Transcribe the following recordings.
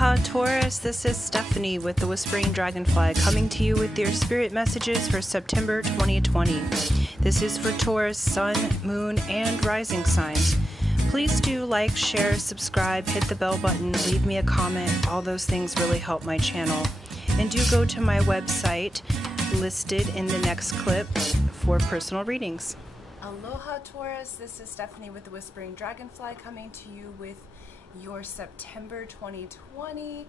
Aloha Taurus, this is Stephanie with the Whispering Dragonfly coming to you with your spirit messages for September 2020. This is for Taurus, Sun, Moon, and Rising signs. Please do like, share, subscribe, hit the bell button, leave me a comment. All those things really help my channel. And do go to my website listed in the next clip for personal readings. Aloha Taurus, this is Stephanie with the Whispering Dragonfly coming to you with your September 2020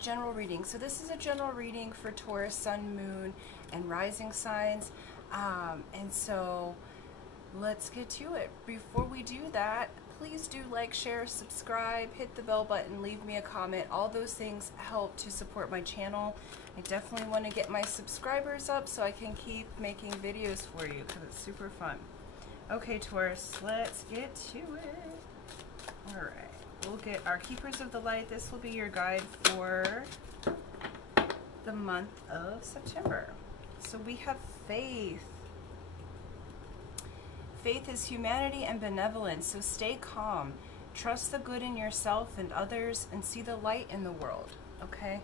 general reading. So this is a general reading for Taurus, Sun, Moon, and Rising signs. And so let's get to it. Before we do that, please do like, share, subscribe, hit the bell button, leave me a comment. All those things help to support my channel. I definitely want to get my subscribers up so I can keep making videos for you because it's super fun. Okay, Taurus, let's get to it. All right. We'll get our Keepers of the Light. This will be your guide for the month of September. So we have faith. Faith is humanity and benevolence, so stay calm. Trust the good in yourself and others and see the light in the world, okay?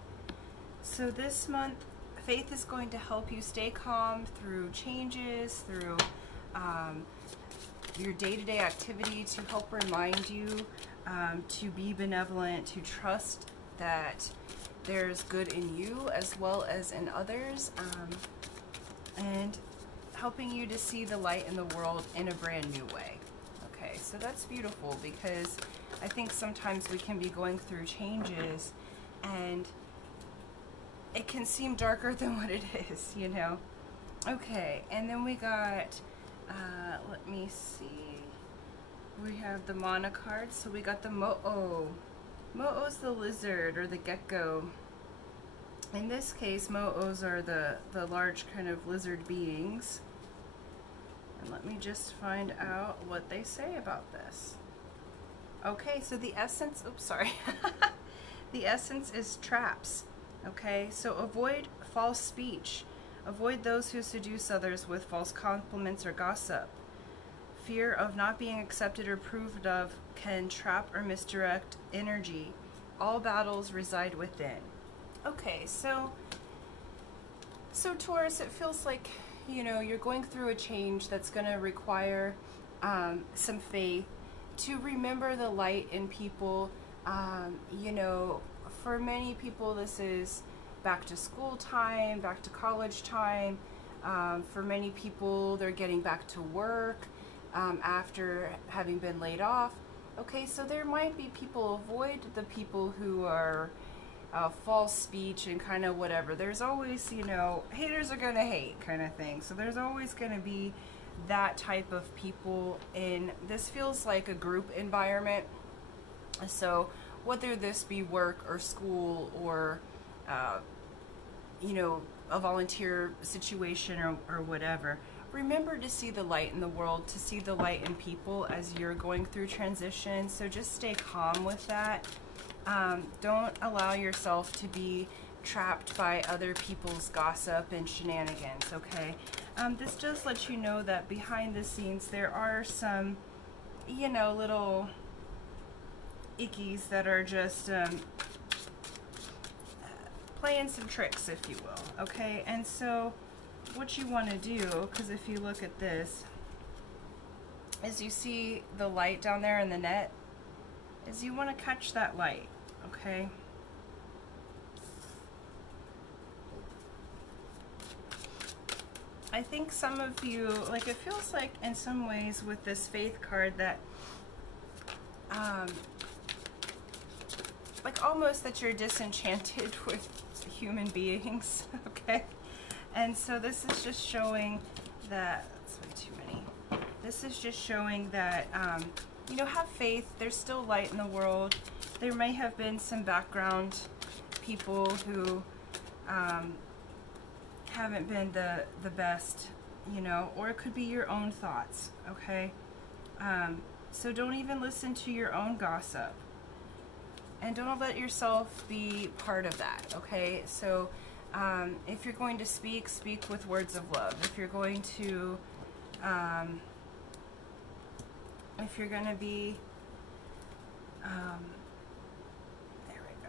So this month, faith is going to help you stay calm through changes, through your day-to-day activity, to help remind you to be benevolent, to trust that there's good in you as well as in others, and helping you to see the light in the world in a brand new way. Okay, so that's beautiful because I think sometimes we can be going through changes and it can seem darker than what it is, you know? Okay, and then we got, let me see. We have the Mana card, so we got the Mo'o. Mo'o's the lizard or the gecko. In this case, Mo'os are the large kind of lizard beings. And let me just find out what they say about this. Okay, so the essence, oops, sorry. The essence is traps. Okay, so avoid false speech. Avoid those who seduce others with false compliments or gossip. Fear of not being accepted or approved of can trap or misdirect energy. All battles reside within. Okay, so Taurus, it feels like, you know, you're going through a change that's going to require some faith to remember the light in people. You know, for many people, this is back to school time, back to college time. For many people, they're getting back to work after having been laid off. Okay, so there might be people, avoid the people who are false speech and kind of whatever. There's always, you know, haters are gonna hate kind of thing. So there's always gonna be that type of people, and this feels like a group environment. So whether this be work or school or you know, a volunteer situation or whatever, remember to see the light in the world, to see the light in people as you're going through transition. So just stay calm with that. Don't allow yourself to be trapped by other people's gossip and shenanigans, okay? This just lets you know that behind the scenes there are some, you know, little ickies that are just playing some tricks, if you will, okay? And so what you want to do, because if you look at this, is you see the light down there in the net, is you want to catch that light, okay? I think some of you, like, it feels like in some ways with this faith card that like almost that you're disenchanted with human beings, okay? And so this is just showing that, that's way too many. This is just showing that, you know, have faith. There's still light in the world. There may have been some background people who haven't been the best, you know, or it could be your own thoughts, okay? So don't even listen to your own gossip. And don't let yourself be part of that, okay? So if you're going to speak, speak with words of love. If you're going to, if you're going to be, there we go.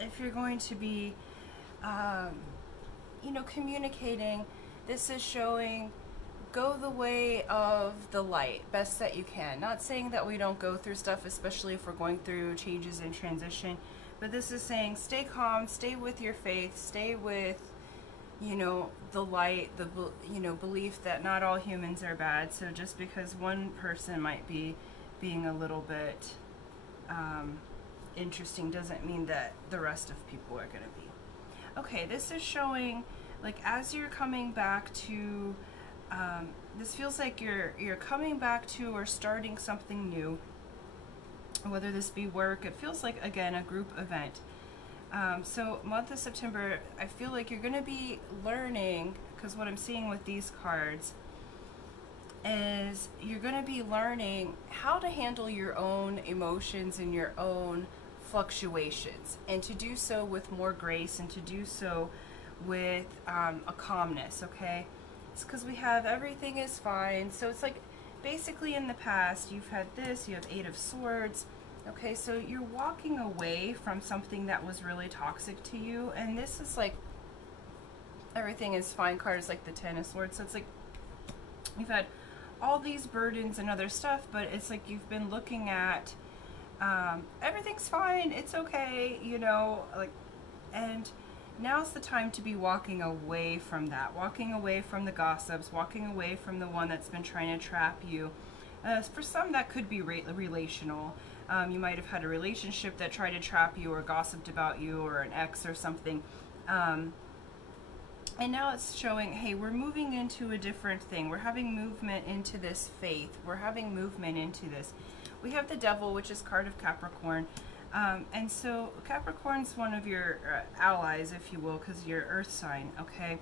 if you're going to be, you know, communicating, this is showing go the way of the light best that you can. Not saying that we don't go through stuff, especially if we're going through changes and transition, but this is saying stay calm, stay with your faith, stay with, you know, the light, the, you know, belief that not all humans are bad. So just because one person might be being a little bit interesting doesn't mean that the rest of people are going to be. Okay, this is showing, like, as you're coming back to, this feels like you're coming back to or starting something new, whether this be work. It feels like, again, a group event. So month of September, I feel like you're going to be learning, because what I'm seeing with these cards is you're going to be learning how to handle your own emotions and your own fluctuations, and to do so with more grace, and to do so with a calmness. Okay, it's because we have everything is fine. So it's like basically in the past you've had this, you have 8 of Swords. Okay, so you're walking away from something that was really toxic to you, and this is like everything is fine card is like the 10 of Swords. So it's like you've had all these burdens and other stuff, but it's like you've been looking at everything's fine, it's okay, you know, like, and now's the time to be walking away from that, walking away from the gossips, walking away from the one that's been trying to trap you. For some, that could be relational. You might have had a relationship that tried to trap you or gossiped about you, or an ex or something. And now it's showing, hey, we're moving into a different thing. We're having movement into this faith. We're having movement into this. We have the Devil, which is card of Capricorn. And so Capricorn's one of your allies, if you will, because you're Earth sign, okay?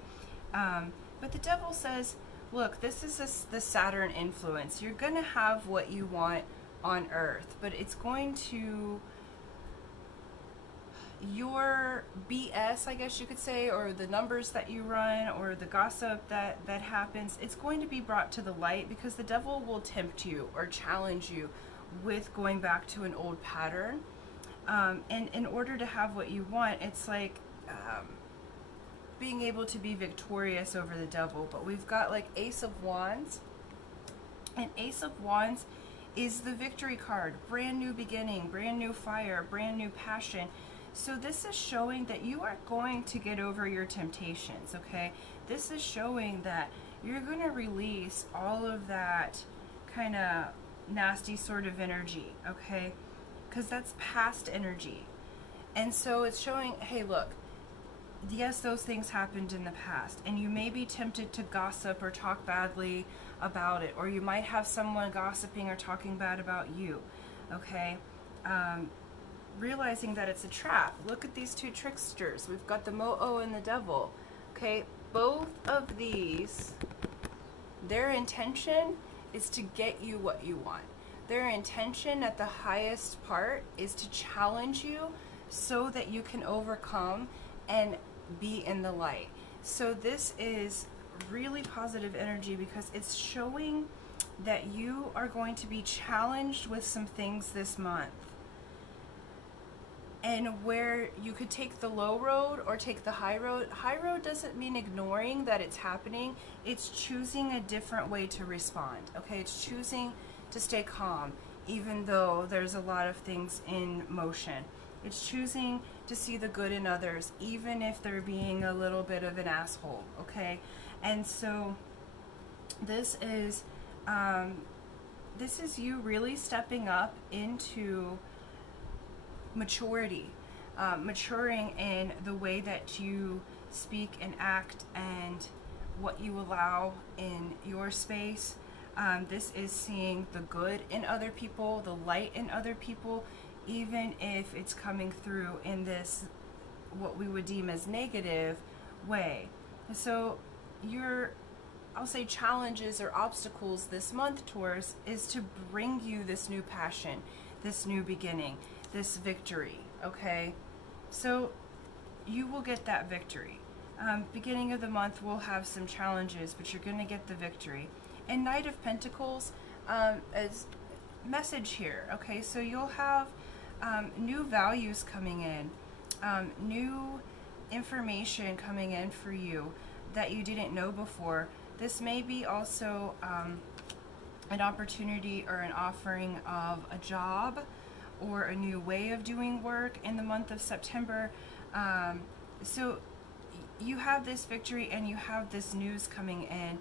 But the Devil says, look, this is the Saturn influence. You're going to have what you want on Earth, but it's going to, your BS, I guess you could say, or the numbers that you run, or the gossip that happens, it's going to be brought to the light, because the Devil will tempt you or challenge you with going back to an old pattern. And in order to have what you want, it's like being able to be victorious over the Devil. But we've got like Ace of Wands, and Ace of Wands is the victory card. Brand new beginning, brand new fire, brand new passion. So this is showing that you are going to get over your temptations, okay? This is showing that you're going to release all of that kind of nasty sort of energy, okay? Because that's past energy. And so it's showing, hey, look, yes, those things happened in the past, and you may be tempted to gossip or talk badly about it, or you might have someone gossiping or talking bad about you, okay? Realizing that it's a trap. Look at these two tricksters. We've got the Mo-o and the Devil, okay? Both of these, their intention is to get you what you want. Their intention at the highest part is to challenge you so that you can overcome and be in the light. So this is really positive energy, because it's showing that you are going to be challenged with some things this month. And where you could take the low road or take the high road. High road doesn't mean ignoring that it's happening. It's choosing a different way to respond. Okay, it's choosing to stay calm, even though there's a lot of things in motion. It's choosing to see the good in others, even if they're being a little bit of an asshole. Okay, and so this is you really stepping up into maturity, maturing in the way that you speak and act and what you allow in your space. This is seeing the good in other people, the light in other people, even if it's coming through in this, what we would deem as negative way. So your, I'll say, challenges or obstacles this month, Taurus, is to bring you this new passion, this new beginning, this victory, okay? So you will get that victory. Beginning of the month, we'll have some challenges, but you're going to get the victory. And Knight of Pentacles as message here, okay? So you'll have new values coming in. new information coming in for you that you didn't know before. This may be also an opportunity or an offering of a job or a new way of doing work in the month of September. So you have this victory and you have this news coming in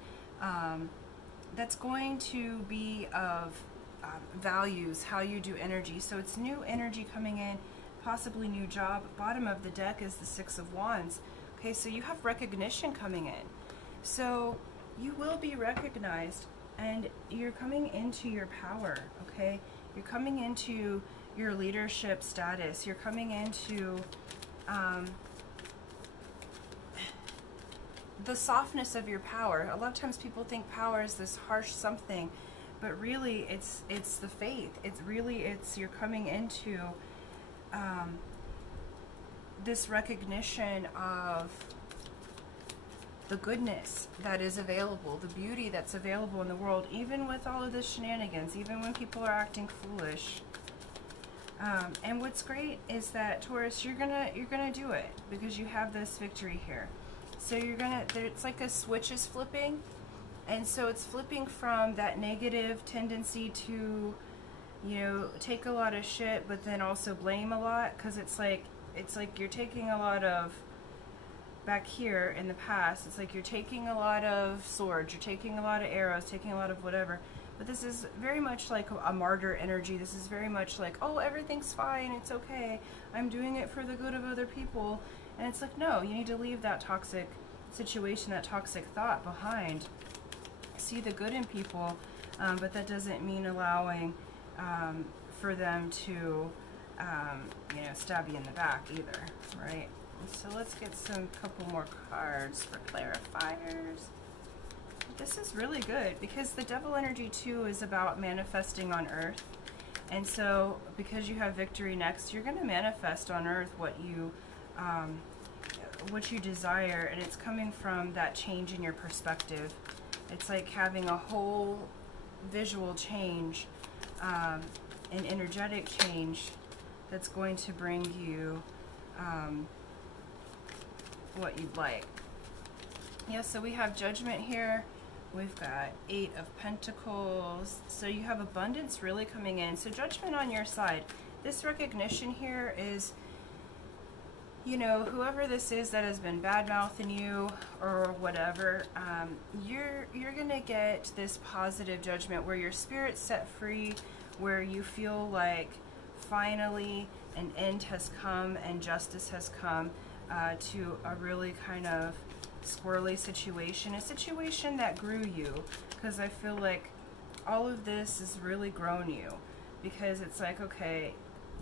that's going to be of values, how you do energy. So it's new energy coming in, possibly new job. Bottom of the deck is the Six of Wands. Okay, so you have recognition coming in. So you will be recognized and you're coming into your power, okay? You're coming into your leadership status. You're coming into the softness of your power. A lot of times people think power is this harsh something, but really it's the faith. It's you're coming into this recognition of the goodness that is available, the beauty that's available in the world, even with all of the shenanigans, even when people are acting foolish. And what's great is that, Taurus, you're gonna do it because you have this victory here. So it's like a switch is flipping, and so it's flipping from that negative tendency to, you know, take a lot of shit, but then also blame a lot, because it's like you're taking a lot of, back here in the past, it's like you're taking a lot of swords, you're taking a lot of arrows, taking a lot of whatever. But this is very much like a martyr energy. This is very much like, oh, everything's fine, it's okay, I'm doing it for the good of other people. And it's like, no, you need to leave that toxic situation, that toxic thought behind. See the good in people, but that doesn't mean allowing for them to, you know, stab you in the back either, right? So let's get some couple more cards for clarifiers. This is really good because the devil energy too is about manifesting on earth. And so because you have victory next, you're going to manifest on earth what you desire, and it's coming from that change in your perspective. It's like having a whole visual change, an energetic change that's going to bring you what you'd like. Yeah, so we have Judgment here. We've got Eight of Pentacles. So you have abundance really coming in. So Judgment on your side. This recognition here is, you know, whoever this is that has been bad-mouthing you or whatever, you're gonna get this positive judgment where your spirit's set free, where you feel like finally an end has come and justice has come to a really kind of squirrely situation, a situation that grew you, because I feel like all of this has really grown you, because it's like, okay,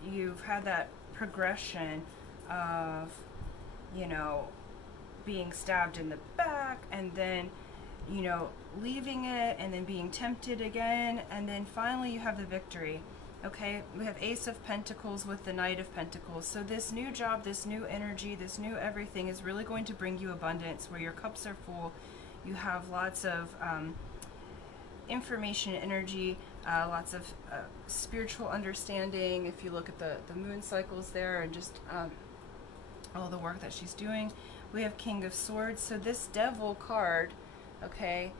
you've had that progression of, you know, being stabbed in the back, and then, you know, leaving it, and then being tempted again, and then finally you have the victory. Okay, we have Ace of Pentacles with the Knight of Pentacles. So this new job, this new energy, this new everything is really going to bring you abundance, where your cups are full. You have lots of information, energy, lots of spiritual understanding. If you look at the moon cycles there, and just all the work that she's doing. We have King of Swords. So this Devil card, okay,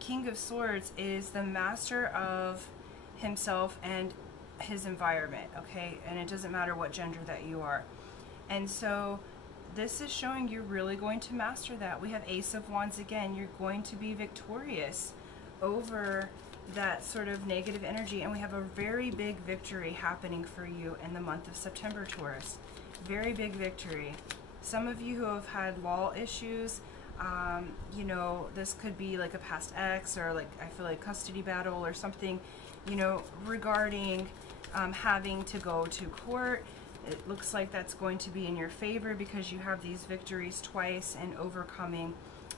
King of Swords is the master of himself and his environment, okay? And it doesn't matter what gender that you are. And so this is showing you're really going to master that. We have Ace of Wands again. You're going to be victorious over that sort of negative energy. And we have a very big victory happening for you in the month of September, Taurus. Very big victory. Some of you who have had law issues, you know, this could be like a past ex, or like, I feel like custody battle or something, you know, regarding having to go to court. It looks like that's going to be in your favor because you have these victories twice and overcoming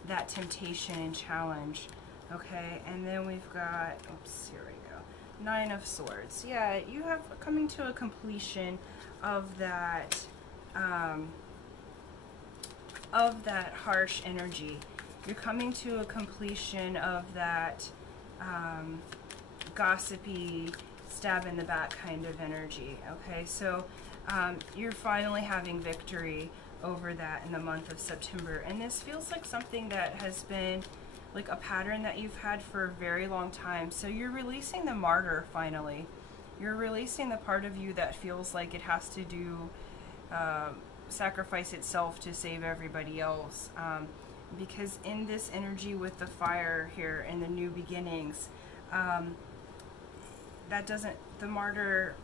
that temptation and challenge. Okay, and then we've got, oops, here we go, Nine of Swords. Yeah, you have coming to a completion of that harsh energy. You're coming to a completion of that gossipy, stab in the back kind of energy. Okay, so you're finally having victory over that in the month of September. And this feels like something that has been like a pattern that you've had for a very long time. So you're releasing the martyr finally. You're releasing the part of you that feels like it has to do sacrifice itself to save everybody else. Because in this energy with the fire here and the new beginnings, that doesn't, the martyr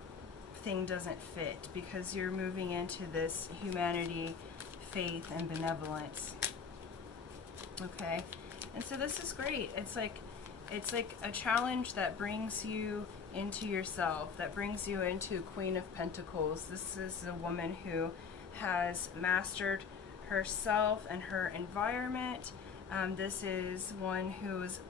thing doesn't fit, because you're moving into this humanity, faith, and benevolence. Okay, and so this is great. It's like a challenge that brings you into yourself, that brings you into Queen of Pentacles. This is a woman who has mastered herself and her environment. This is one who's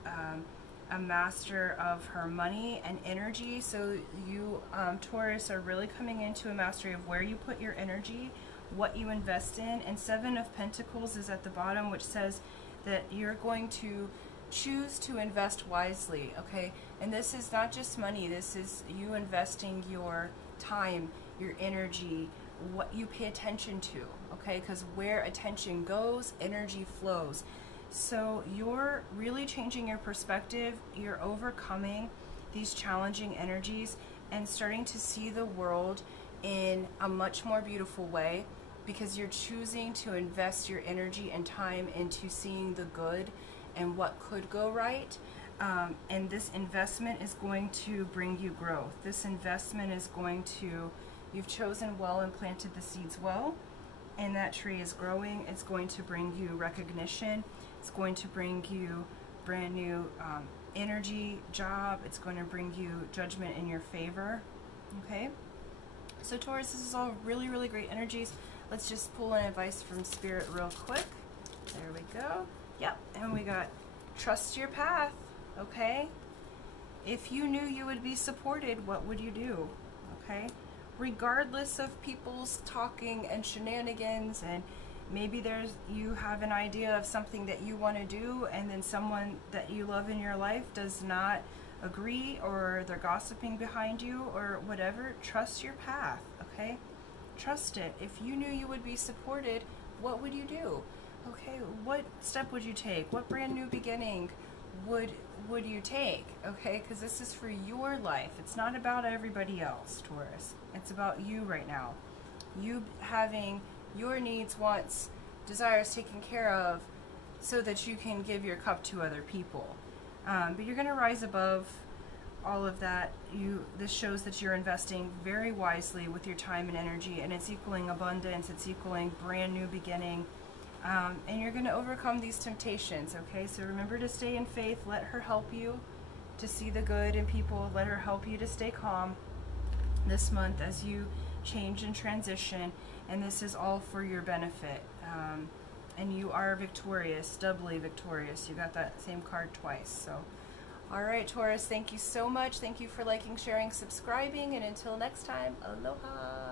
a master of her money and energy. So you, Taurus, are really coming into a mastery of where you put your energy, what you invest in. And Seven of Pentacles is at the bottom, which says that you're going to choose to invest wisely, okay? And this is not just money, this is you investing your time, your energy, what you pay attention to, okay? Because where attention goes, energy flows. So you're really changing your perspective, you're overcoming these challenging energies and starting to see the world in a much more beautiful way, because you're choosing to invest your energy and time into seeing the good and what could go right. And this investment is going to bring you growth. This investment is going to, you've chosen well and planted the seeds well, and that tree is growing. It's going to bring you recognition. It's going to bring you brand new energy, job. It's going to bring you judgment in your favor. Okay? So Taurus, this is all really, really great energies. Let's just pull an advice from Spirit real quick. There we go. Yep, and we got trust your path, okay? If you knew you would be supported, what would you do, okay? Regardless of people's talking and shenanigans, and maybe you have an idea of something that you want to do, and then someone that you love in your life does not agree, or they're gossiping behind you, or whatever. Trust your path, okay? Trust it. If you knew you would be supported, what would you do? Okay, what step would you take? What brand new beginning would you take? Okay, because this is for your life. It's not about everybody else, Taurus. It's about you right now. You having your needs, wants, desires taken care of, so that you can give your cup to other people. But you're going to rise above all of that. This shows that you're investing very wisely with your time and energy, and it's equaling abundance. It's equaling brand new beginning. And you're going to overcome these temptations, okay? So remember to stay in faith. Let her help you to see the good in people. Let her help you to stay calm this month as you change and transition. And this is all for your benefit. And you are victorious, doubly victorious. You got that same card twice. So, all right, Taurus, thank you so much. Thank you for liking, sharing, subscribing. And until next time, aloha.